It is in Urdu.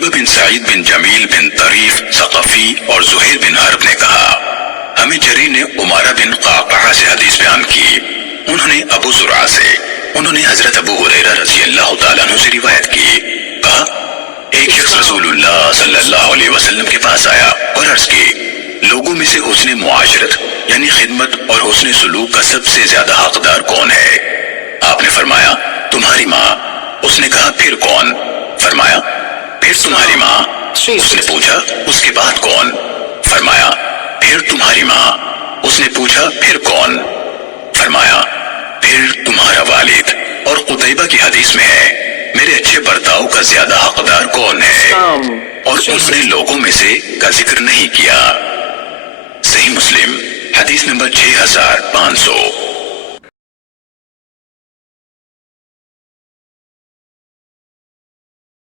قتیبہ بن سعید بن جمیل بن طریف ثقفی اور زہیر بن حرب نے کہا ہمیں جری نے عمارہ بن قعقاع سے حدیث بیان کی، انہوں نے ابو زرعہ سے، انہوں نے حضرت ابو ہریرہ رضی اللہ تعالیٰ عنہ سے روایت کی، کہا ایک شخص رسول اللہ صلی اللہ علیہ وسلم کے پاس آیا اور عرض کی لوگوں میں سے حسن معاشرت یعنی خدمت اور حسن سلوک کا سب سے زیادہ حقدار کون ہے؟ آپ نے فرمایا تمہاری ماں۔ اس نے کہا پھر کون؟ فرمایا پھر تمہاری ماں۔ اس نے پوچھا اس کے بعد کون؟ فرمایا پھر تمہاری ماں۔ اس نے پوچھا پھر کون؟ فرمایا پھر تمہارا والد۔ اور قتیبہ کی حدیث میں ہے میرے اچھے برتاؤ کا زیادہ حقدار کون ہے؟ اور انہوں نے لوگوں میں سے کا ذکر نہیں کیا۔ صحیح مسلم حدیث نمبر 6500۔